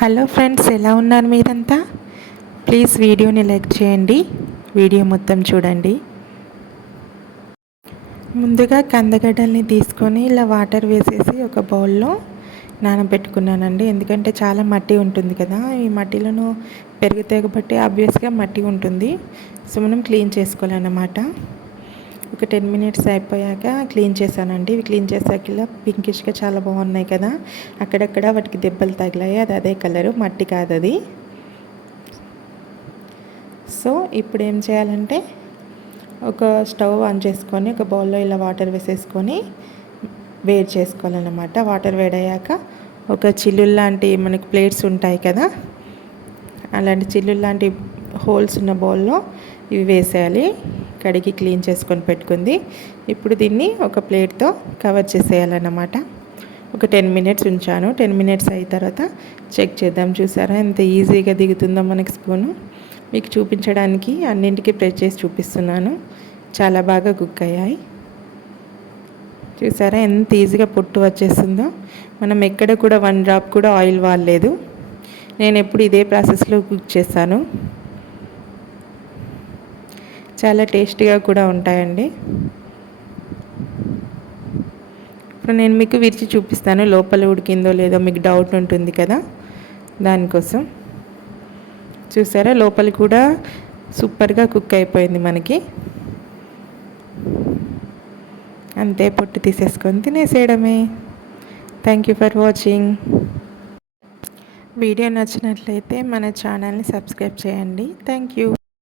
Hello friends ఎలా ఉన్నారు మీరంతా? ప్లీజ్ వీడియోని లైక్ చేయండి. వీడియో మొత్తం చూడండి. ముందుగా కందగడ్డల్ని తీసుకొని ఇలా వాటర్ వేసేసి ఒక బౌల్లో నానబెట్టుకున్నానండి. ఎందుకంటే చాలా మట్టి ఉంటుంది కదా ఈ మట్టిలోనూ పెరుగుతాయి కాబట్టి ఆబ్వియస్గా మట్టి ఉంటుంది. సో మనం క్లీన్ చేసుకోవాలన్నమాట. ఒక టెన్ మినిట్స్ అయిపోయాక క్లీన్ చేశానండి. ఇవి క్లీన్ చేసాక ఇలా పింకిష్గా చాలా బాగున్నాయి కదా. అక్కడక్కడ వాటికి దెబ్బలు తగిలాయి. అది అదే కలరు. మట్టి కాదు అది. సో ఇప్పుడు ఏం చేయాలంటే ఒక స్టవ్ ఆన్ చేసుకొని ఒక బౌల్లో ఇలా వాటర్ వేసేసుకొని వేడి చేసుకోవాలన్నమాట. వాటర్ వేడయ్యాక ఒక చిల్లులు లాంటి మనకి ప్లేట్స్ ఉంటాయి కదా. అలాంటి చిల్లులు లాంటి హోల్స్ ఉన్న బౌల్లో ఇవి వేసేయాలి. కడిగి క్లీన్ చేసుకొని పెట్టుకుంది. ఇప్పుడు దీన్ని ఒక ప్లేట్తో కవర్ చేసేయాలన్నమాట. ఒక టెన్ మినిట్స్ ఉంచాను. టెన్ మినిట్స్ అయిన తర్వాత చెక్ చేద్దాం. చూసారా? ఎంత ఈజీగా దిగుతుందో మనకి స్పూను. మీకు చూపించడానికి అన్నింటికి ప్రెస్ చేసి చూపిస్తున్నాను. చాలా బాగా కుక్ అయ్యాయి. చూసారా? ఎంత ఈజీగా పొట్టు వచ్చేస్తుందో. మనం ఎక్కడ కూడా వన్ డ్రాప్ కూడా ఆయిల్ వాడలేదు. నేను ఎప్పుడు ఇదే ప్రాసెస్లో కుక్ చేస్తాను. చాలా టేస్టీగా కూడా ఉంటాయండి. ఇప్పుడు నేను మీకు విరిచి చూపిస్తాను లోపల ఉడికిందో లేదో మీకు డౌట్ ఉంటుంది కదా? దానికోసం. చూసారా? లోపల కూడా సూపర్గా కుక్ అయిపోయింది మనకి. అంతే పొట్టు తీసేసుకొని తినేసేయడమే. Thank you for watching video నచ్చినట్లయితే మన ఛానల్ని సబ్స్క్రైబ్ చేయండి. Thank you